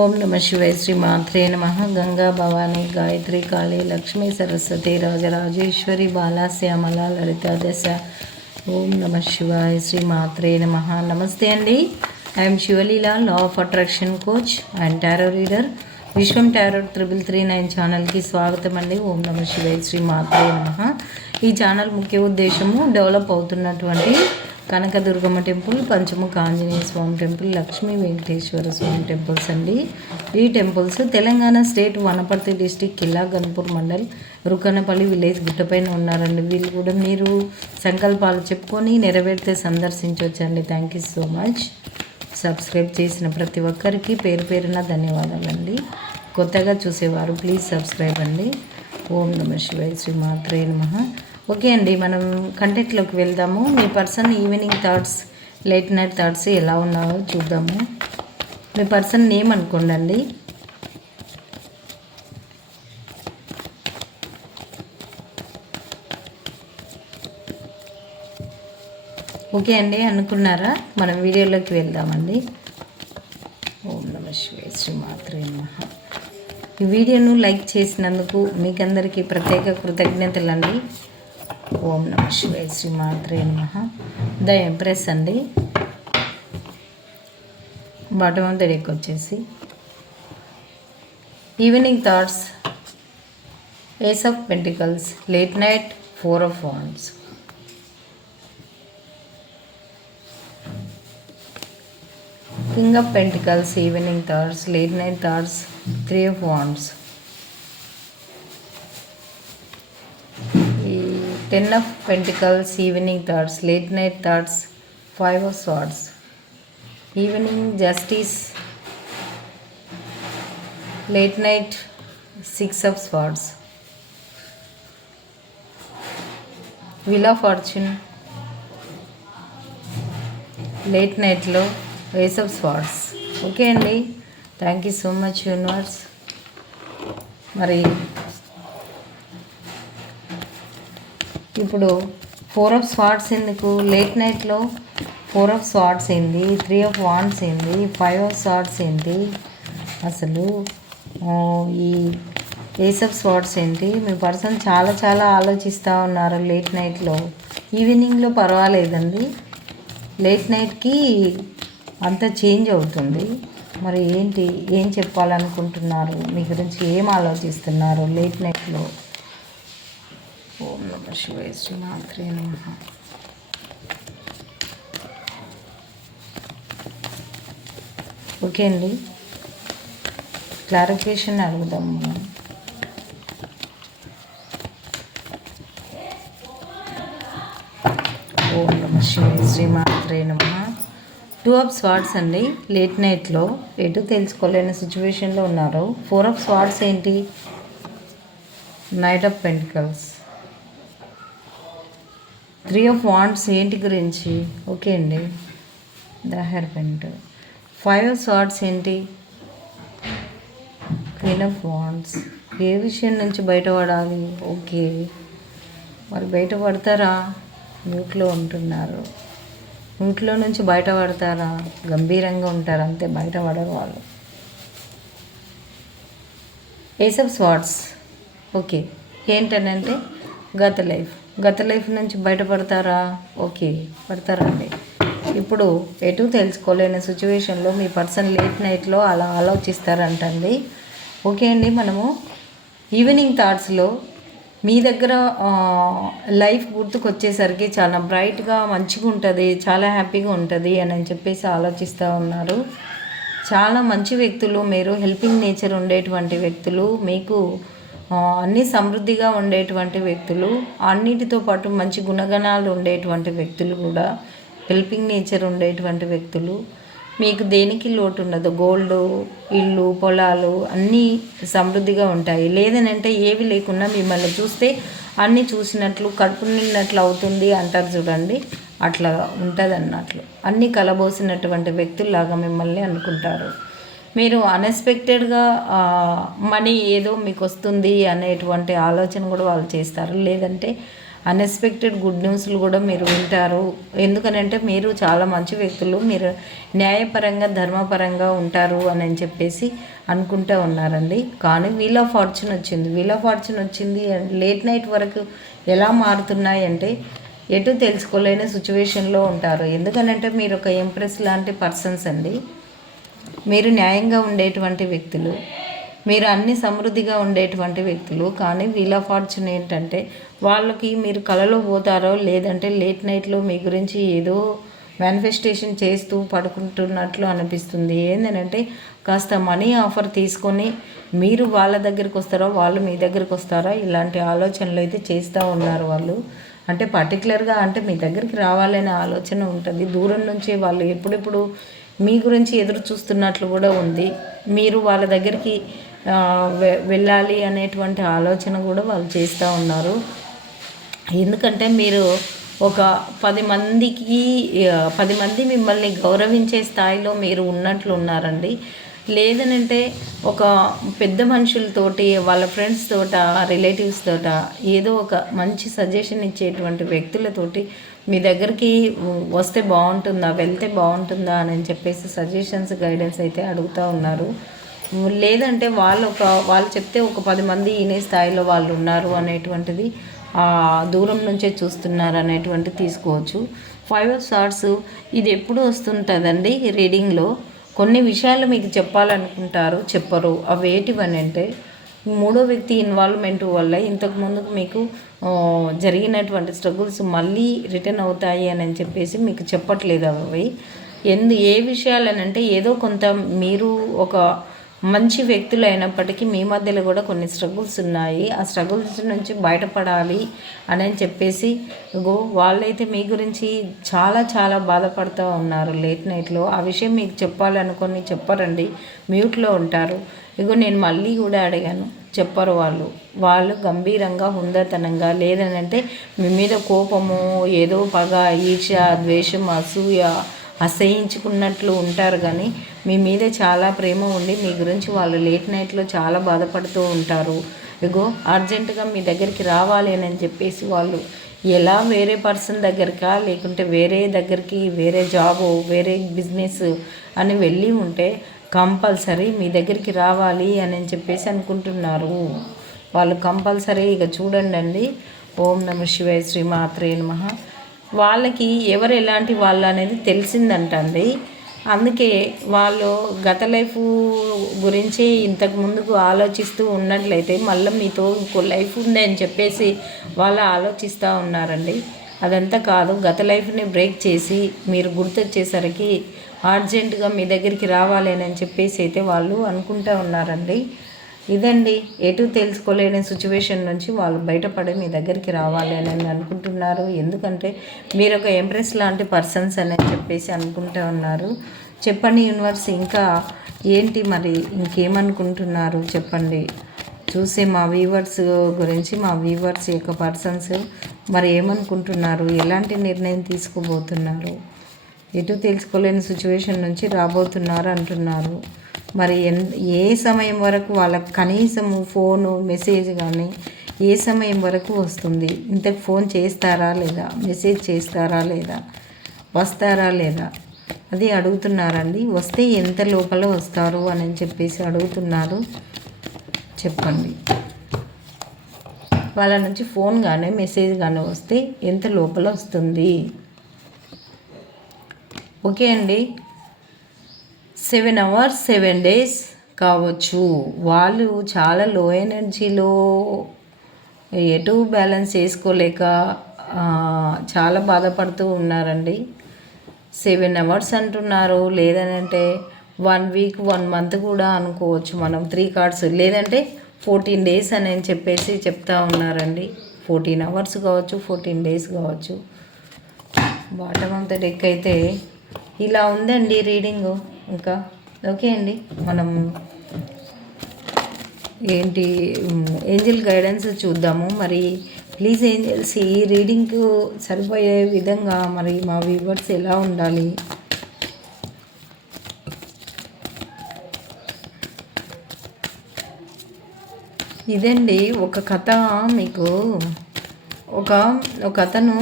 ఓం నమ శివాయ శ్రీ మాత్రే నమ. గంగా భవాని గాయత్రి కాళి లక్ష్మీ సరస్వతి రాజరాజేశ్వరి బాలాశ్యామల లలిత దశ. ఓం నమ శివాయ శ్రీ మాత్రే నమ. నమస్తే అండి. I'm Sivaleela law of attraction coach and tarot reader Vishwam tarot triple three nine ఛానల్కి స్వాగతం అండి. ఓం నమ శివాయ శ్రీ మాత్రే నమ. ఈ ఛానల్ ముఖ్య ఉద్దేశము డెవలప్ అవుతున్నటువంటి Kanakadurgamma temple Panchamukha Anjaneya Swamy temple Lakshmi Venkateswara Swamy temples అండి. ఈ temples Telangana state Wanaparthy district Killa Ghanpur mandal Rukanapalli village గుట్టపైన ఉన్నారండి. వీళ్ళు కూడా మీరు సంకల్పాలు చెప్పుకొని నెరవేరితే సందర్శించవచ్చండి. Thank you so much subscribe చేసిన ప్రతి ఒక్కరికి పేరు పేరున ధన్యవాదాలండి. కొత్తగా చూసేవారు ప్లీజ్ సబ్స్క్రైబ్ అండి. ఓం నమ శివాయ శ్రీ మాత్రే నమ. ఓకే అండి మనం కంటెంట్లోకి వెళ్దాము. మీ person evening thoughts late night thoughts ఎలా ఉన్నాయో చూద్దాము. మీ పర్సన్ నేమ్ అనుకోండి ఓకే అండి అనుకున్నారా? మనం వీడియోలోకి వెళ్దామండి. ఓం నమ శివే శ్రీ మాత్రే నమః. ఈ వీడియోను లైక్ చేసినందుకు మీకందరికీ ప్రత్యేక కృతజ్ఞతలు అండి ఓం నమ శివాయ శ్రీ మాత్రే నమః. ద ఎంప్రెస్ అండి బాటమ్ ఆఫ్ ద డెక్ వచ్చేసి. Evening thoughts ace of pentacles late night four of wands king of pentacles evening thoughts late night thoughts three of wands ఈ ten of pentacles evening thoughts late night thoughts five of swords evening justice late night six of swords wheel of fortune late నైట్లో ways of swords okay అండి thank you so much universe మరి ఇప్పుడు four of swords ఎందుకు? Late నైట్లో four of swords ఏంది? Three of wands ఏంది? Five of swords ఏంటి అసలు ఈ ఏస్ ఆఫ్ స్వాట్స్ ఏంటి? మీ పర్సన్ చాలా చాలా ఆలోచిస్తూ ఉన్నారు లేట్ నైట్లో. ఈవినింగ్లో పర్వాలేదండి. లేట్ నైట్కి అంత చేంజ్ అవుతుంది. మరి ఏంటి? ఏం చెప్పాలనుకుంటున్నారు? మీ గురించి ఏం ఆలోచిస్తున్నారు లేట్ నైట్లో? ఓం నమ శివాయ మాత్రే ఓకే అండి. క్లారిఫికేషన్ అడుగుదాం మనం. ఓం నమ శివాయ శ్రీమాత్రే నమ. టూ ఆఫ్ స్వార్డ్స్ అండి. లేట్ నైట్లో ఎటు తెలుసుకోలేని సిచ్యువేషన్లో ఉన్నారు. ఫోర్ ఆఫ్ స్వార్డ్స్ ఏంటి? Knight of pentacles three of wands ఏంటి గురించి? ఓకే అండి. The hierophant five of swords ఏంటి? క్వీన్ ఆఫ్ వాండ్స్ ఏ విషయం నుంచి బయటపడాలి ఓకే. మరి బయటపడతారా మ్యూట్లో ఉంటున్నారు. మ్యూట్లో నుంచి బయటపడతారా గంభీరంగా ఉంటారు? అంతే బయటపడరు వాళ్ళు. Ace of swords okay. ఏంటనంటే గత లైఫ్. గత లైఫ్ నుంచి బయటపడతారా? ఓకే పడతారండి. ఇప్పుడు ఎటు తెలుసుకోలేని సిచ్యువేషన్లో మీ పర్సన్ లేట్ నైట్లో అలా ఆలోచిస్తారంటండి. ఓకే అండి మనము ఈవినింగ్ థాట్స్లో మీ దగ్గర లైఫ్ గుర్తుకొచ్చేసరికి చాలా బ్రైట్గా మంచిగా ఉంటుంది చాలా హ్యాపీగా ఉంటుంది అని అని చెప్పేసి ఆలోచిస్తూ ఉన్నారు. చాలా మంచి వ్యక్తులు మీరు హెల్పింగ్ నేచర్ ఉండేటువంటి వ్యక్తులు మీకు అన్ని సమృద్ధిగా ఉండేటువంటి వ్యక్తులు అన్నిటితో పాటు మంచి గుణగణాలు ఉండేటువంటి వ్యక్తులు కూడా హెల్పింగ్ నేచర్ ఉండేటువంటి వ్యక్తులు. మీకు దేనికి లోటు ఉండదు. గోల్డ్ ఇల్లు పొలాలు అన్నీ సమృద్ధిగా ఉంటాయి. లేదనంటే ఏవి లేకుండా మిమ్మల్ని చూస్తే అన్నీ చూసినట్లు కడుపు నిండినట్లు అవుతుంది అంటారు చూడండి. అట్లా ఉంటుంది అన్నట్లు అన్నీ కలబోసినటువంటి వ్యక్తుల్లాగా మిమ్మల్ని అనుకుంటారు. మీరు అన్ఎక్స్పెక్టెడ్గా మనీ ఏదో మీకు వస్తుంది అనేటువంటి ఆలోచన కూడా వాళ్ళు చేస్తారు. లేదంటే అన్ఎక్స్పెక్టెడ్ గుడ్ న్యూస్లు కూడా మీరు వింటారు. ఎందుకనంటే మీరు చాలా మంచి వ్యక్తులు మీరు న్యాయపరంగా ధర్మపరంగా ఉంటారు అని అని చెప్పేసి అనుకుంటూ ఉన్నారండి. కానీ వీల్ ఆఫ్ ఫార్చ్యూన్ వచ్చింది. వీల్ ఆఫ్ ఫార్చ్యూన్ వచ్చింది లేట్ నైట్ వరకు ఎలా మారుతున్నాయి అంటే ఎటు తెలుసుకోలేని సిచ్యువేషన్లో ఉంటారు. ఎందుకనంటే మీరు ఒక ఎంప్రెస్ లాంటి పర్సన్స్ అండి. మీరు న్యాయంగా ఉండేటువంటి వ్యక్తులు మీరు అన్ని సమృద్ధిగా ఉండేటువంటి వ్యక్తులు కానీ వీల్ ఆఫ్ ఫార్చ్యూన్ ఏంటంటే వాళ్ళకి మీరు కలలో పోతారో లేదంటే లేట్ నైట్లో మీ గురించి ఏదో మేనిఫెస్టేషన్ చేస్తూ పడుకుంటున్నట్లు అనిపిస్తుంది. ఏంటంటే కాస్త మనీ ఆఫర్ తీసుకొని మీరు వాళ్ళ దగ్గరికి వస్తారో వాళ్ళు మీ దగ్గరికి వస్తారా? ఇలాంటి ఆలోచనలు అయితే చేస్తూ ఉన్నారు వాళ్ళు. అంటే పర్టికులర్గా అంటే మీ దగ్గరికి రావాలనే ఆలోచన ఉంటుంది. దూరం నుంచి వాళ్ళు ఎప్పుడెప్పుడు మీ గురించి ఎదురు చూస్తున్నట్లు కూడా ఉంది. మీరు వాళ్ళ దగ్గరికి వెళ్ళాలి అనేటువంటి ఆలోచన కూడా వాళ్ళు చేస్తూ ఉన్నారు. ఎందుకంటే మీరు ఒక పది మందికి పది మంది మిమ్మల్ని గౌరవించే స్థాయిలో మీరు ఉన్నట్లు ఉన్నారండి. లేదనంటే ఒక పెద్ద మనుషులతోటి వాళ్ళ ఫ్రెండ్స్ తోట రిలేటివ్స్ తోట ఏదో ఒక మంచి సజెషన్ ఇచ్చేటువంటి వ్యక్తులతోటి మీ దగ్గరికి వస్తే బాగుంటుందా వెళ్తే బాగుంటుందా అని చెప్పేసి సజెషన్స్ గైడెన్స్ అయితే అడుగుతూ ఉన్నారు. లేదంటే వాళ్ళు ఒక వాళ్ళు చెప్తే ఒక పది మంది ఈనే స్థాయిలో వాళ్ళు ఉన్నారు అనేటువంటిది దూరం నుంచే చూస్తున్నారు అనేటువంటిది తీసుకోవచ్చు. ఫైవ్ ఆఫ్ షార్ట్స్ ఇది ఎప్పుడు వస్తుంటుందండి రీడింగ్లో కొన్ని విషయాలు మీకు చెప్పాలనుకుంటారు చెప్పరు. అవి ఏటివని అంటే మూడో వ్యక్తి ఇన్వాల్వ్మెంట్ వల్ల ఇంతకు ముందుకు మీకు జరిగినటువంటి స్ట్రగుల్స్ మళ్ళీ రిటర్న్ అవుతాయి అని చెప్పేసి మీకు చెప్పట్లేదు అవి. ఎందు ఏ విషయాలనంటే ఏదో కొంత మీరు ఒక మంచి వ్యక్తులు అయినప్పటికీ మీ మధ్యలో కూడా కొన్ని స్ట్రగుల్స్ ఉన్నాయి. ఆ స్ట్రగుల్స్ నుంచి బయటపడాలి అని చెప్పేసి గో వాళ్ళైతే మీ గురించి చాలా చాలా బాధపడుతూ ఉన్నారు లేట్ నైట్లో ఆ విషయం మీకు చెప్పాలనుకొని చెప్పరండి. మ్యూట్లో ఉంటారు. ఇగో నేను మళ్ళీ కూడా అడిగాను. చెప్పరు వాళ్ళు. వాళ్ళు గంభీరంగా హుందతనంగా లేదనంటే మీ మీద కోపము ఏదో పగ ఈర్ష ద్వేషం అసూయ అసహించుకున్నట్లు ఉంటారు కానీ మీ మీద చాలా ప్రేమ ఉండి మీ గురించి వాళ్ళు లేట్ నైట్లో చాలా బాధపడుతూ ఉంటారు. ఇగో అర్జెంటుగా మీ దగ్గరికి రావాలి అని చెప్పేసి వాళ్ళు ఎలా వేరే పర్సన్ దగ్గరకా లేకుంటే వేరే దగ్గరికి వేరే జాబు వేరే బిజినెస్ అని వెళ్ళి ఉంటే కంపల్సరీ మీ దగ్గరికి రావాలి అని చెప్పేసి అనుకుంటున్నారు. వాళ్ళు కంపల్సరీ ఇక చూడండి అండి ఓం నమ శివాయ శ్రీ మాత్రే నమ. వాళ్ళకి ఎవరు ఎలాంటి వాళ్ళు అనేది తెలిసిందంటండి. అందుకే వాళ్ళు గత లైఫ్ గురించి ఇంతకు ముందుకు ఆలోచిస్తూ ఉన్నట్లయితే మళ్ళీ మీతో ఇంకో లైఫ్ ఉంది అని చెప్పేసి వాళ్ళు ఆలోచిస్తూ ఉన్నారండి. అదంతా కాదు గత లైఫ్ని బ్రేక్ చేసి మీరు గుర్తొచ్చేసరికి అర్జెంటుగా మీ దగ్గరికి రావాలి అని చెప్పేసి అయితే వాళ్ళు అనుకుంటూ ఉన్నారండి. ఇదండి ఎటు తెలుసుకోలేని సిచ్యువేషన్ నుంచి వాళ్ళు బయటపడి మీ దగ్గరికి రావాలి అని అనుకుంటున్నారు. ఎందుకంటే మీరు ఒక ఎంప్రెస్ లాంటి పర్సన్స్ అని చెప్పేసి అనుకుంటూ ఉన్నారు. చెప్పండి యూనివర్స్ ఇంకా ఏంటి మరి ఇంకేమనుకుంటున్నారు? చెప్పండి. చూసే మా వీవర్స్ గురించి మా వీవర్స్ యొక్క పర్సన్స్ మరి ఏమనుకుంటున్నారు? ఎలాంటి నిర్ణయం తీసుకోబోతున్నారు? ఎటు తెలుసుకోలేని సిచ్యువేషన్ నుంచి రాబోతున్నారు అంటున్నారు. మరి ఏ సమయం వరకు వాళ్ళకి కనీసము ఫోను మెసేజ్ కానీ ఏ సమయం వరకు వస్తుంది? ఇంతకు ఫోన్ చేస్తారా లేదా? మెసేజ్ చేస్తారా లేదా? వస్తారా లేదా? అది అడుగుతున్నారండి. వస్తే ఎంత లోపల వస్తారు అని చెప్పేసి అడుగుతున్నారు. చెప్పండి. వాళ్ళ నుంచి ఫోన్ కానీ మెసేజ్ కానీ వస్తే ఎంత లోపల వస్తుంది? ఓకే అండి. సెవెన్ అవర్స్ సెవెన్ డేస్ కావచ్చు. వాళ్ళు చాలా లో ఎనర్జీలో ఎటు బ్యాలెన్స్ చేసుకోలేక చాలా బాధపడుతూ ఉన్నారండి. సెవెన్ అవర్స్ అంటున్నారు. లేదనంటే వన్ వీక్ వన్ మంత్ కూడా అనుకోవచ్చు మనం త్రీ కార్డ్స్ లేదంటే ఫోర్టీన్ డేస్ అని చెప్పేసి చెప్తా ఉన్నారండి. ఫోర్టీన్ అవర్స్ కావచ్చు ఫోర్టీన్ డేస్ కావచ్చు. బాటమ్ ఆఫ్ డెక్ అయితే ఇలా ఉందండి రీడింగు. ఇంకా ఓకే అండి. మనం ఏంటి ఏంజిల్ గైడెన్స్ చూద్దాము. మరి ప్లీజ్ ఏంజల్స్ ఈ రీడింగ్కు సరిపోయే విధంగా మరి మా వ్యూవర్స్ ఎలా ఉండాలి? ఇదండి ఒక కథ మీకు. ఒక ఒక అతను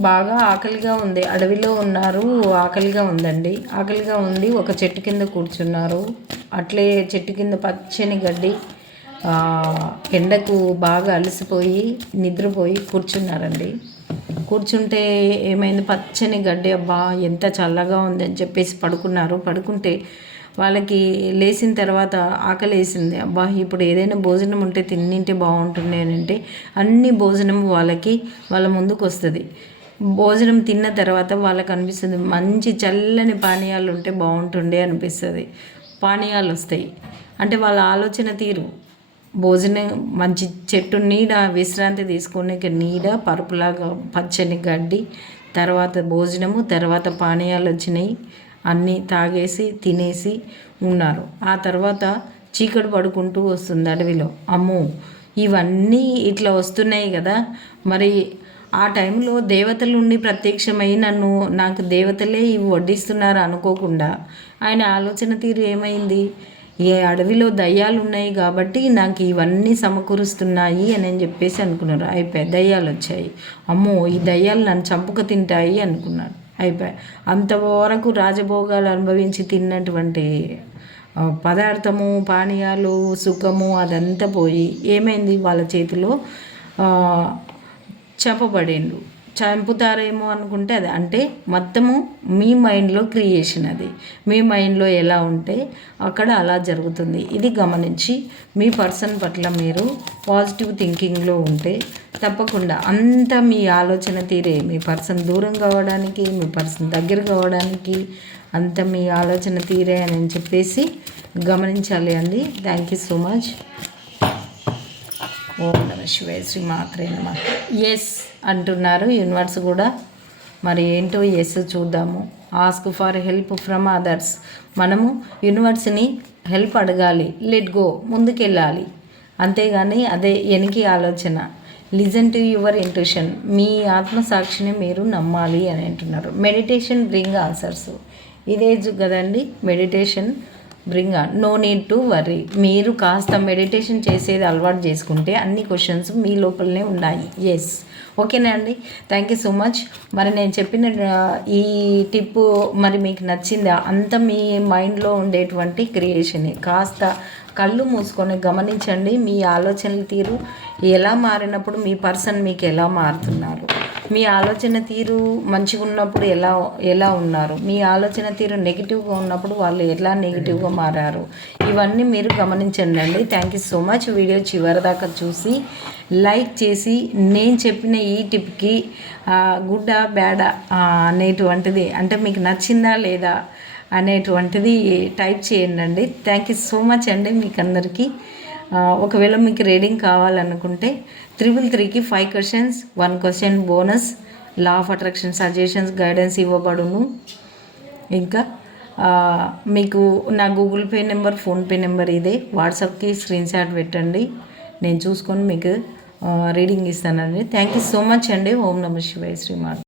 బాగా ఆకలిగా ఉంది. అడవిలో ఉన్నారు. ఆకలిగా ఉందండి. ఆకలిగా ఉంది ఒక చెట్టు కింద కూర్చున్నారు. అట్లే చెట్టు కింద పచ్చని గడ్డి ఎండకు బాగా అలసిపోయి నిద్రపోయి కూర్చున్నారండి. కూర్చుంటే ఏమైంది? పచ్చని గడ్డి అబ్బా ఎంత చల్లగా ఉంది అని చెప్పేసి పడుకున్నారు. పడుకుంటే వాళ్ళకి లేచిన తర్వాత ఆకలి వేసింది అబ్బా ఇప్పుడు ఏదైనా భోజనం ఉంటే తిన్నింటే బాగుంటుంది అని అంటే అన్ని భోజనం వాళ్ళకి వాళ్ళ ముందుకు వస్తుంది భోజనం తిన్న తర్వాత వాళ్ళకి అనిపిస్తుంది మంచి చల్లని పానీయాలు ఉంటే బాగుంటుండే అనిపిస్తుంది. పానీయాలు వస్తాయి. అంటే వాళ్ళ ఆలోచన తీరు. భోజనం మంచి చెట్టు నీడ విశ్రాంతి తీసుకునే నీడ పరుపులాగా పచ్చని గడ్డి తర్వాత భోజనము తర్వాత పానీయాలు వచ్చినాయి. అన్నీ తాగేసి తినేసి ఉన్నారు. ఆ తర్వాత చీకటి పడుకుంటూ వస్తుంది అడవిలో. అమ్మో! ఇవన్నీ ఇట్లా వస్తున్నాయి కదా. మరి ఆ టైంలో దేవతలు ఉండి ప్రత్యక్షమై నన్ను నాకు దేవతలే ఇవి వడ్డిస్తున్నారు అనుకోకుండా ఆయన ఆలోచన తీరు ఏమైంది? ఏ అడవిలో దయ్యాలు ఉన్నాయి కాబట్టి నాకు ఇవన్నీ సమకూరుస్తున్నాయి అని అని చెప్పేసి అనుకున్నారు అయిపోయాయి. దయ్యాలు వచ్చాయి. అమ్మో ఈ దయ్యాలు నన్ను చంపుక తింటాయి అనుకున్నాడు. అయిపోయాయి. అంతవరకు రాజభోగాలు అనుభవించి తిన్నటువంటి పదార్థము పానీయాలు సుఖము అదంతా పోయి ఏమైంది? వాళ్ళ చేతిలో చెప్పబడిండు చంపుతారేమో అనుకుంటే అది అంటే మొత్తము మీ మైండ్లో క్రియేషన్ అది. మీ మైండ్లో ఎలా ఉంటే అక్కడ అలా జరుగుతుంది. ఇది గమనించి మీ పర్సన్ పట్ల మీరు పాజిటివ్ థింకింగ్లో ఉంటే తప్పకుండా అంత మీ ఆలోచన తీరే మీ పర్సన్ దూరం కావడానికి మీ పర్సన్ దగ్గర కావడానికి అంత మీ ఆలోచన తీరే అని చెప్పేసి గమనించాలి అండి. Thank you so much. ఓం నమ శివాయ శ్రీ మాత్రే నమ. ఎస్ అంటున్నారు. యూనివర్స్ కూడా మరి ఏంటో ఎస్ చూద్దాము. Ask for help from others మనము యూనివర్స్ని హెల్ప్ అడగాలి. లెట్ గో ముందుకెళ్ళాలి. అంతేగాని అదే ఎనికి ఆలోచన. లిజన్ టు యువర్ ఇంట్యూషన్ మీ ఆత్మసాక్షిని మీరు నమ్మాలి అని అంటున్నారు. మెడిటేషన్ బ్రింగ్ ఆన్సర్స్ ఇదే జు- కదండి? Meditation bring no need to worry మీరు కాస్త మెడిటేషన్ చేసేది అలవాటు చేసుకుంటే అన్ని క్వశ్చన్స్ మీ లోపలనే ఉన్నాయి. ఎస్ ఓకేనా అండి? థ్యాంక్ యూ సో మచ్ మరి నేను చెప్పిన ఈ టిప్పు మరి మీకు నచ్చిందా? అంత మీ మైండ్లో ఉండేటువంటి క్రియేషన్ కాస్త కళ్ళు మూసుకొని గమనించండి. మీ ఆలోచనల తీరు. ఎలా మారినప్పుడు మీ పర్సన్ మీకు ఎలా మారుతున్నారు? మీ ఆలోచన తీరు మంచిగా ఉన్నప్పుడు ఎలా ఎలా ఉన్నారు? మీ ఆలోచన తీరు నెగిటివ్గా ఉన్నప్పుడు వాళ్ళు ఎలా నెగిటివ్గా మారారు? ఇవన్నీ మీరు గమనించండి అండి. Thank you so much video చివరి దాకా చూసి లైక్ చేసి నేను చెప్పిన ఈ టిప్కి గుడ్డా బ్యాడా అనేటువంటిది అంటే మీకు నచ్చిందా లేదా అనేటువంటిది టైప్ చేయండి అండి. థ్యాంక్ యూ సో మచ్ అండి మీకు అందరికీ ఒకవేళ మీకు రీడింగ్ కావాలనుకుంటే త్రిబుల్ త్రీకి five questions one question bonus law of attraction suggestions guidance ఇవ్వబడును. ఇంకా మీకు నా Google Pay number PhonePe number ఇదే. వాట్సాప్కి స్క్రీన్ షాట్ పెట్టండి. నేను చూసుకొని మీకు రీడింగ్ ఇస్తానండి. థ్యాంక్ యూ సో మచ్ అండి. ఓం నమ శివాయ శ్రీమాన్